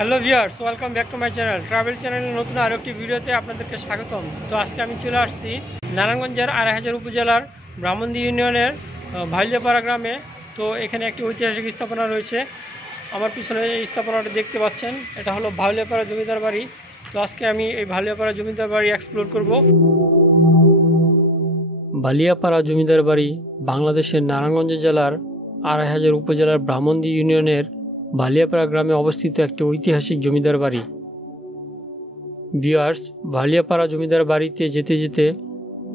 Hello viewers, welcome back to my channel. Travel চ্যানেলের নতুন আরও একটি ভিডিওতে আপনাদেরকে স্বাগতম। তো আজকে আমি চলে আসছি নারায়ণগঞ্জের ২৫০০ উপজেলার ব্রাহ্মণদী ইউনিয়নের ভাইলিয়াপাড়া গ্রামে। তো এখানে একটি ঐতিহাসিক স্থাপনা রয়েছে। আমার পিছনে এই স্থাপনাটা দেখতে পাচ্ছেন, এটা হলো ভাইলিয়াপাড়া জমিদার বাড়ি। তো আজকে আমি এই ভাইলিয়াপাড়া জমিদার বাড়ি এক্সপ্লোর করব। ভালিয়াপাড়া জমিদার বাড়ি বাংলাদেশের নারায়ণগঞ্জ জেলার ২৫০০ উপজেলার ব্রাহ্মণদী ইউনিয়নের ভালিয়াপাড়া গ্রামে অবস্থিত একটি ঐতিহাসিক জমিদার বাড়ি। ভিউয়ার্স, ভালিয়াপাড়া জমিদার বাড়িতে যেতে যেতে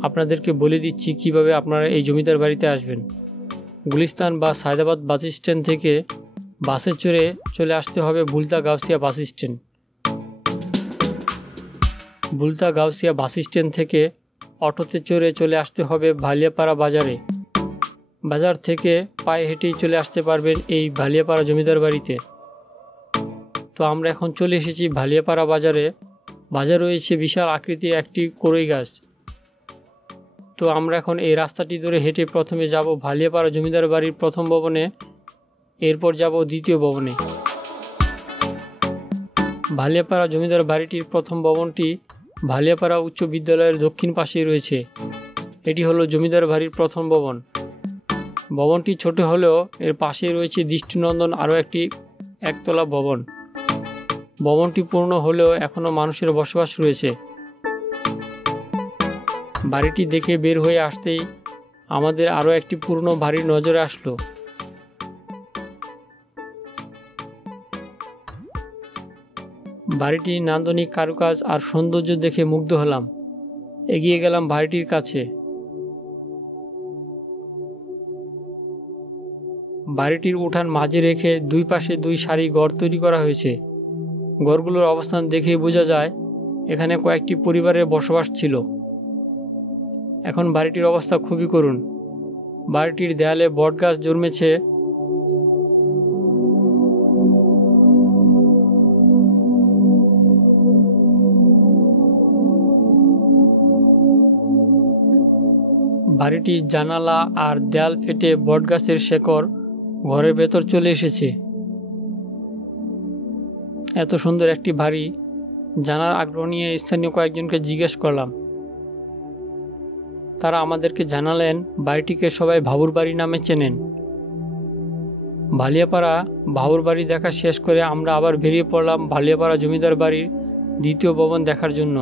আপনাদেরকে বলে দিচ্ছি কিভাবে আপনারা এই জমিদার বাড়িতে আসবেন। গুলিস্তান বা সায়দাবাদ বাস স্ট্যান্ড থেকে বাসে চড়ে চলে আসতে হবে বুলতা Gausia bus stand. বুলতা Gausia bus stand থেকে অটোতে চড়ে চলে আসতে হবে ভালিয়াপাড়া বাজারে। বাজার থেকে পায়ে হেঁটেই চলে আসতে পারবেন এই ভালিয়াপাড়া জমিদার বাড়িতে। তো আমরা এখন চলে এসেছি ভালিয়াপাড়া বাজারে। বাজার রয়েছে বিশাল আকৃতির একটি কড়ই গাছ। তো আমরা এখন এই রাস্তাটি ধরে হেঁটে প্রথমে যাব ভালিয়াপাড়া জমিদার বাড়ির প্রথম ভবনে, এরপর যাব দ্বিতীয় ভবনে। ভালিয়াপাড়া জমিদার বাড়িটির প্রথম ভবনটি ভালিয়াপাড়া উচ্চ বিদ্যালয়ের দক্ষিণ পাশেই রয়েছে। এটি হলো জমিদার বাড়ির প্রথম ভবন। ভবনটি ছোট হলেও এর পাশেই রয়েছে দৃষ্টিনন্দন আরও একটি একতলা ভবন। ভবনটি পূর্ণ হলেও এখনও মানুষের বসবাস রয়েছে। বাড়িটি দেখে বের হয়ে আসতেই আমাদের আরও একটি পুরনো বাড়ির নজরে আসলো। বাড়িটির নান্দনিক কারুকাজ আর সৌন্দর্য দেখে মুগ্ধ হলাম। এগিয়ে গেলাম বাড়িটির কাছে। বাড়িটির উঠান মাঝে রেখে দুই পাশে দুই সারি ঘর তৈরি করা হয়েছে। ঘরগুলোর অবস্থান দেখেই বোঝা যায় এখানে কয়েকটি পরিবারের বসবাস ছিল। এখন বাড়িটির অবস্থা খুবই করুণ। বাড়িটির দেয়ালে বটগাছ জন্মেছে। বাড়িটির জানালা আর দেয়াল ফেটে বটগাছের শেকড় ঘরের ভেতর চলে এসেছে। এত সুন্দর একটি বাড়ি জানার আগ্রহ নিয়ে স্থানীয় কয়েকজনকে জিজ্ঞেস করলাম। তারা আমাদেরকে জানালেন বাড়িটিকে সবাই ভাবুর বাড়ি নামে চেনেন। ভালিয়াপাড়া ভাবুর বাড়ি দেখা শেষ করে আমরা আবার বেরিয়ে পড়লাম ভালিয়াপাড়া জমিদার বাড়ির দ্বিতীয় ভবন দেখার জন্য।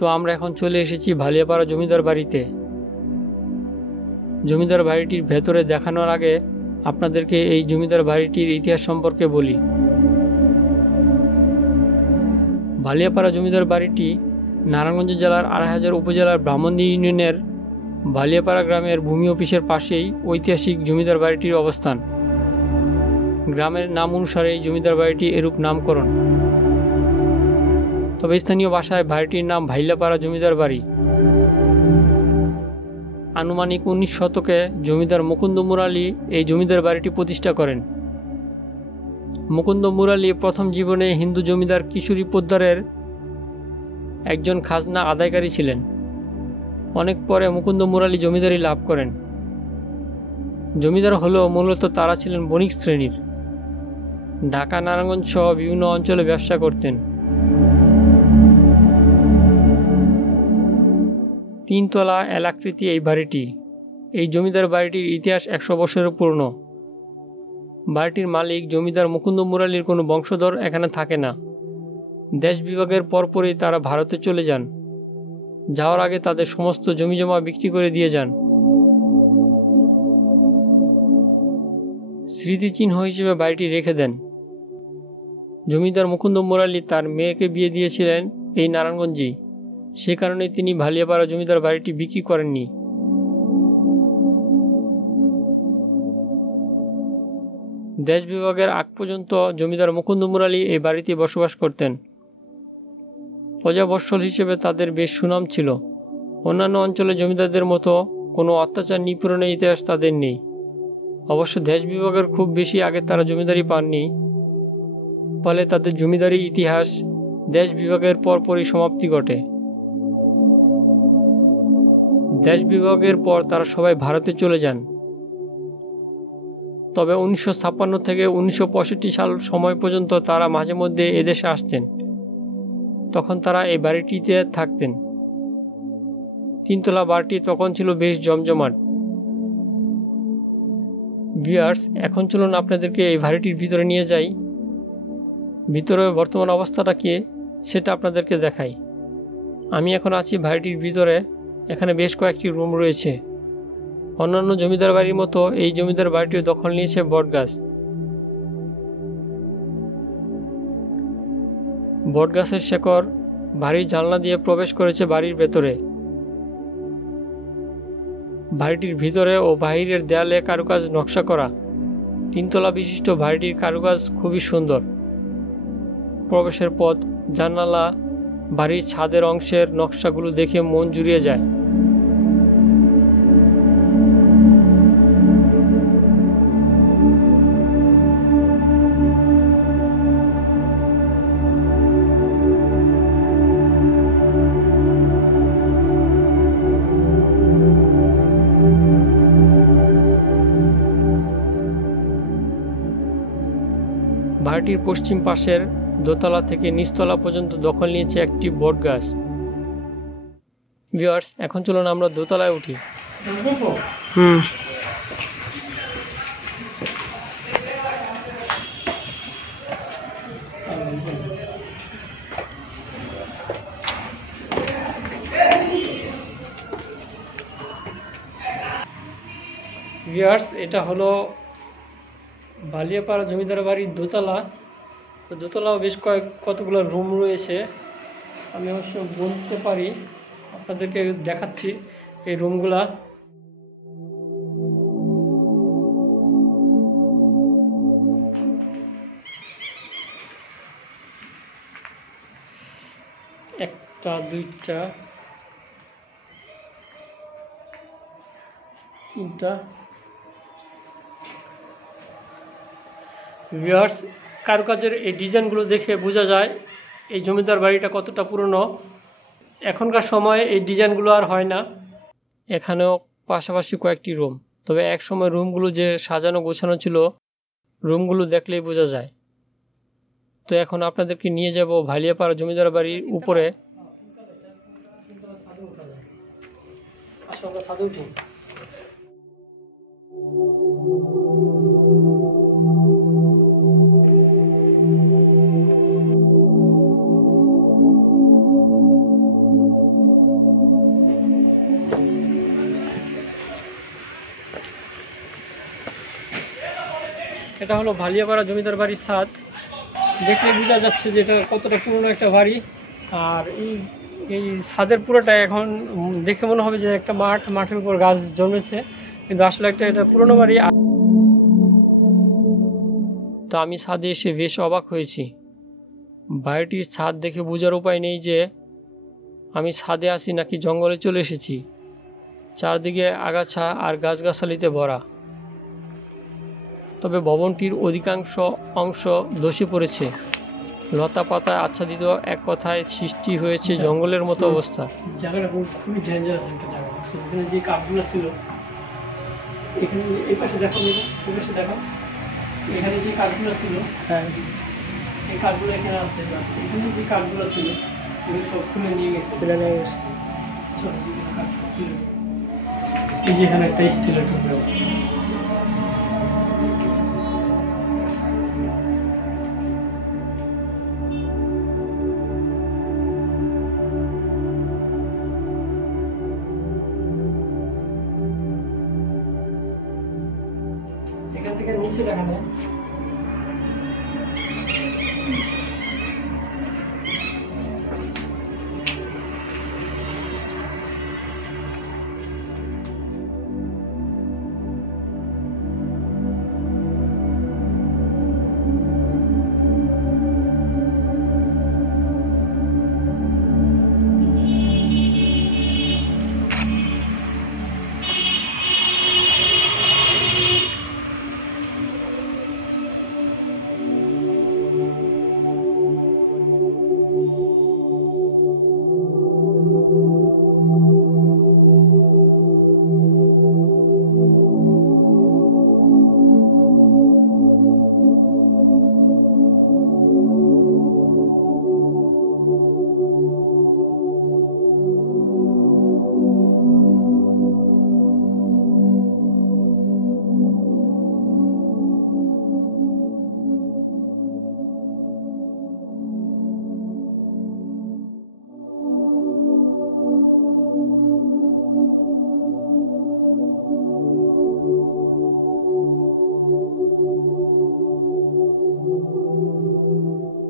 তো আমরা এখন চলে এসেছি ভালিয়াপাড়া জমিদার বাড়িতে। জমিদার বাড়িটির ভেতরে দেখানোর আগে আপনাদেরকে এই জমিদার বাড়িটির ইতিহাস সম্পর্কে বলি। ভালিয়াপাড়া জমিদার বাড়িটি নারায়ণগঞ্জ জেলার ২৫০০ উপজেলার ব্রাহ্মণদী ইউনিয়নের ভালিয়াপাড়া গ্রামের ভূমি অফিসের পাশেই ঐতিহাসিক জমিদার বাড়িটির অবস্থান। গ্রামের নাম অনুসারে এই জমিদার বাড়িটি এরূপ নামকরণ। তবে স্থানীয় ভাষায় বাড়িটির নাম ভাইলাপাড়া জমিদার বাড়ি। আনুমানিক ১৯ শতকে জমিদার মুকুন্দ মুরালী এই জমিদার বাড়িটি প্রতিষ্ঠা করেন। মুকুন্দ মুরালী প্রথম জীবনে হিন্দু জমিদার কিশোরী পোদ্দারের একজন খাজনা আদায়কারী ছিলেন। অনেক পরে মুকুন্দ মুরালী জমিদারি লাভ করেন। জমিদার হলেও মূলত তারা ছিলেন বণিক শ্রেণীর। ঢাকা, নারায়ণগঞ্জ সহ বিভিন্ন অঞ্চলে ব্যবসা করতেন। ৩ তলা এলাকৃতি এই বাড়িটি। এই জমিদার বাড়িটির ইতিহাস ১০০ বছরের পুরনো। বাড়িটির মালিক জমিদার মুকুন্দ মুরালীর কোনো বংশধর এখানে থাকে না। দেশ বিভাগের পরপরই তারা ভারতে চলে যান। যাওয়ার আগে তাদের সমস্ত জমিজমা বিক্রি করে দিয়ে যান। স্মৃতিচিহ্ন হিসেবে বাড়িটি রেখে দেন। জমিদার মুকুন্দ মুরালী তার মেয়েকে বিয়ে দিয়েছিলেন এই নারায়ণগঞ্জেই। সে কারণে তিনি ভালিয়াপাড়া জমিদার বাড়িটি বিক্রি করেননি। দেশ বিভাগের আগ পর্যন্ত জমিদার মুকুন্দ মুরালী এই বাড়িতে বসবাস করতেন। প্রজাবৎসল হিসেবে তাদের বেশ সুনাম ছিল। অন্যান্য অঞ্চলে জমিদারদের মতো কোনো অত্যাচার নিপীড়নের ইতিহাস তাদের নেই। অবশ্য দেশ বিভাগের খুব বেশি আগে তারা জমিদারি পাননি। ফলে তাদের জমিদারি ইতিহাস দেশ বিভাগের পরপরই সমাপ্তি ঘটে। দেশ বিভাগের পর তারা সবাই ভারতে চলে যান। তবে 1956 থেকে 1965 সাল সময় পর্যন্ত তারা মাঝে মধ্যে এদেশে আসতেন। তখন তারা এই বাড়িটিতে থাকতেন। 3 তলা বাড়িটি তখন ছিল বেশ জমজমাট। ভিউয়ার্স, এখন চলুন আপনাদেরকে এই বাড়িটির ভিতরে নিয়ে যাই। ভিতরে বর্তমান অবস্থাটা কি সেটা আপনাদেরকে দেখাই। আমি এখন আছি বাড়িটির ভিতরে। এখানে বেশ কয়েকটি রুম রয়েছে। অন্যান্য জমিদার বাড়ির মতো এই জমিদার বাড়িটির দখল নিয়েছে বটগাছ। বটগাছের শেকড় বাড়ির জানলা দিয়ে প্রবেশ করেছে বাড়ির ভেতরে। বাড়িটির ভিতরে ও বাহিরের দেয়ালে কারুকাজ নকশা করা। 3 তলা বিশিষ্ট বাড়িটির কারুকাজ খুবই সুন্দর। প্রবেশের পথ, জানালা, বাড়ির ছাদের অংশের নকশাগুলো দেখে মন জুড়িয়ে যায়। বাড়িটির পশ্চিম পাশের দোতলা থেকে নিচতলা পর্যন্ত দখল নিয়েছে একটি বটগাছ। ভিউয়ার্স, এখন চলুন আমরা দোতলায় উঠি। ভিউয়ার্স, এটা হলো বালিয়াপাড়া জমিদার বাড়ির দোতলা। তো দোতলাও বেশ কতগুলো রুম রয়েছে। আমি অবশ্য বলতে পারি, আপনাদেরকে দেখাচ্ছি এই রুমগুলা। একটা, দুইটা, তিনটা। ভিউয়ার্স, কারুকাজের এই ডিজাইনগুলো দেখে বোঝা যায় এই জমিদার বাড়িটা কতটা পুরনো। এখনকার সময়ে এই ডিজাইনগুলো আর হয় না। এখানেও পাশাপাশি কয়েকটি রুম, তবে এক সময় রুমগুলো যে সাজানো গোছানো ছিল, রুমগুলো দেখলেই বোঝা যায়। তো এখন আপনাদেরকে নিয়ে যাব ভালিয়াপাড়া জমিদার বাড়ির উপরে। আসো, আমরা ছাদে উঠি। এটা হলো ভালিয়াপাড়া জমিদার বাড়ির ছাদ। দেখলে বোঝা যাচ্ছে যে এটা কতটা পুরনো একটা বাড়ি। আর এই ছাদের পুরোটা এখন দেখে মনে হবে যে একটা মাঠের উপর গাছ জমেছে, কিন্তু আসলে এটা পুরনো বাড়ি। তো আমি ছাদে এসে বেশ অবাক হয়েছি। বাড়িটির ছাদ দেখে বোঝার উপায় নেই যে আমি ছাদে আসি নাকি জঙ্গলে চলে এসেছি। চারদিকে আগাছা আর গাছগাছালিতে ভরা। তবে ভবনটির অধিকাংশ অংশ ধসে পড়েছে। লতা পাতায় আচ্ছাদিত, এক কথায় সৃষ্টি হয়েছে জঙ্গলের মতো অবস্থা। জায়গাটা খুবই ডেঞ্জারাস একটা জায়গা। এখানে যে কাঠগুলো ছিল, এখানে এই পাশে দেখো, এই পাশে দেখো, এখানে যে কাঠগুলো ছিল, হ্যাঁ এই কাঠগুলো এখানে আছে। এখানে যে কাঠগুলো ছিল এগুলো সব খুলে নিয়ে গেছে, এই যে এখানে একটা স্টিলের টুকরো আছে। এখান থেকে নিচে দেখা যায়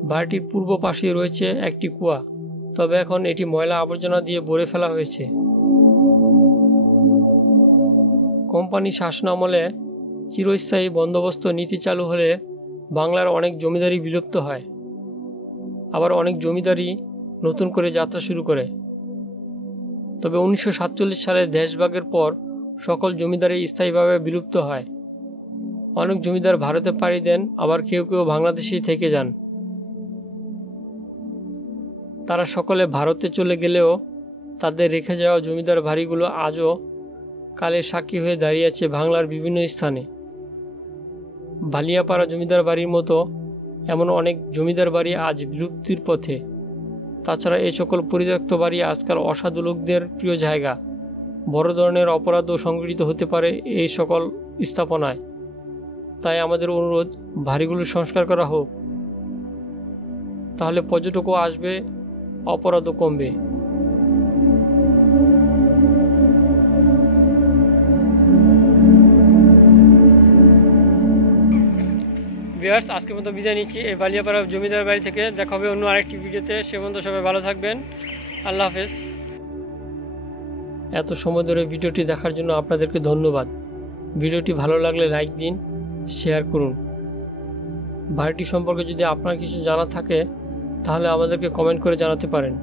বাড়িটির পূর্ব পাশেই রয়েছে একটি কুয়া, তবে এখন এটি ময়লা আবর্জনা দিয়ে ভরে ফেলা হয়েছে। কোম্পানি শাসনামলে চিরস্থায়ী বন্দোবস্ত নীতি চালু হলে বাংলার অনেক জমিদারি বিলুপ্ত হয়, আবার অনেক জমিদারি নতুন করে যাত্রা শুরু করে। তবে 1947 সালে দেশভাগের পর সকল জমিদারি স্থায়ীভাবে বিলুপ্ত হয়। অনেক জমিদার ভারতে পাড়ি দেন, আবার কেউ কেউ বাংলাদেশেই থেকে যান। তারা সকলে ভারতে চলে গেলেও তাদের রেখে যাওয়া জমিদার বাড়িগুলো আজও কালের সাক্ষী হয়ে দাঁড়িয়ে আছে বাংলার বিভিন্ন স্থানে। ভালিয়াপাড়া জমিদার বাড়ির মতো এমন অনেক জমিদার বাড়ি আজ বিলুপ্তির পথে। তাছাড়া এই সকল পরিত্যক্ত বাড়ি আজকাল অসাধু লোকদের প্রিয় জায়গা। বড় ধরনের অপরাধও সংঘটিত হতে পারে এই সকল স্থাপনায়। তাই আমাদের অনুরোধ, বাড়িগুলো সংস্কার করা হোক, তাহলে পর্যটকও আসবে, অপরাধও কমবে। ভিউয়ার্স, আজকের মতো বিদায় নিচ্ছি এই ভালিয়াপাড়া জমিদার বাড়ি থেকে। দেখা হবে অন্য আরেকটি ভিডিওতে। সে পর্যন্ত সবাই ভালো থাকবেন। আল্লাহ হাফেজ। এত সময় ধরে ভিডিওটি দেখার জন্য আপনাদেরকে ধন্যবাদ। ভিডিওটি ভালো লাগলে লাইক দিন, শেয়ার করুন। বাড়িটি সম্পর্কে যদি আপনার কিছু জানা থাকে তাহলে আমাদেরকে কমেন্ট করে জানাতে পারেন।